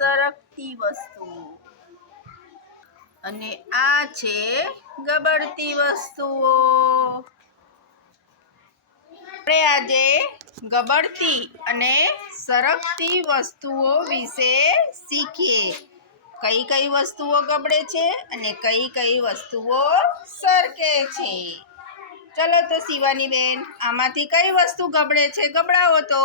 સરકતી વસ્તુ અને આ છે ગબડતી વસ્તુઓ. આપણે આજે ગબડતી અને સરકતી વસ્તુઓ વિશે શીખીએ. કઈ કઈ વસ્તુઓ ગબડે છે અને કઈ કઈ વસ્તુઓ સરકે છે. ચલો તો શિવાની બેન, આમાંથી કઈ વસ્તુ ગબડે છે? ગબડાવો તો.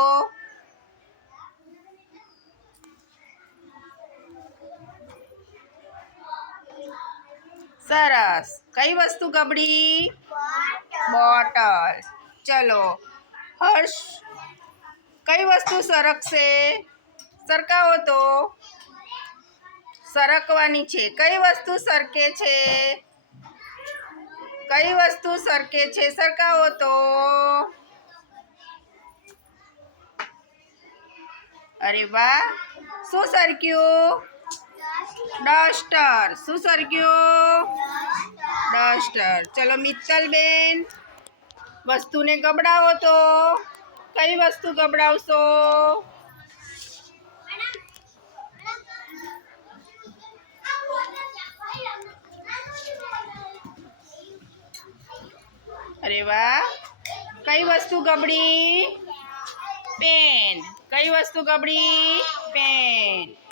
સરસ. કઈ વસ્તુ ગબડી? બોટલ. ચલો હર્ષ, કઈ વસ્તુ સરકશે? સરકાવો તો. સરકવાની છે. કઈ વસ્તુ સરકે છે? કઈ વસ્તુ સરકે છે? સરકાવો તો. અરે વાહ, શું સરક્યું? ડસ્ટર. શું સરક્યું? ડસ્ટર. ચલો મિત્તલ બેન, વસ્તુને ગબડાવો તો. કઈ વસ્તુ ગબડાવશો? અરે વાહ, કઈ વસ્તુ ગબડી? પેન. કઈ વસ્તુ ગબડી? પેન.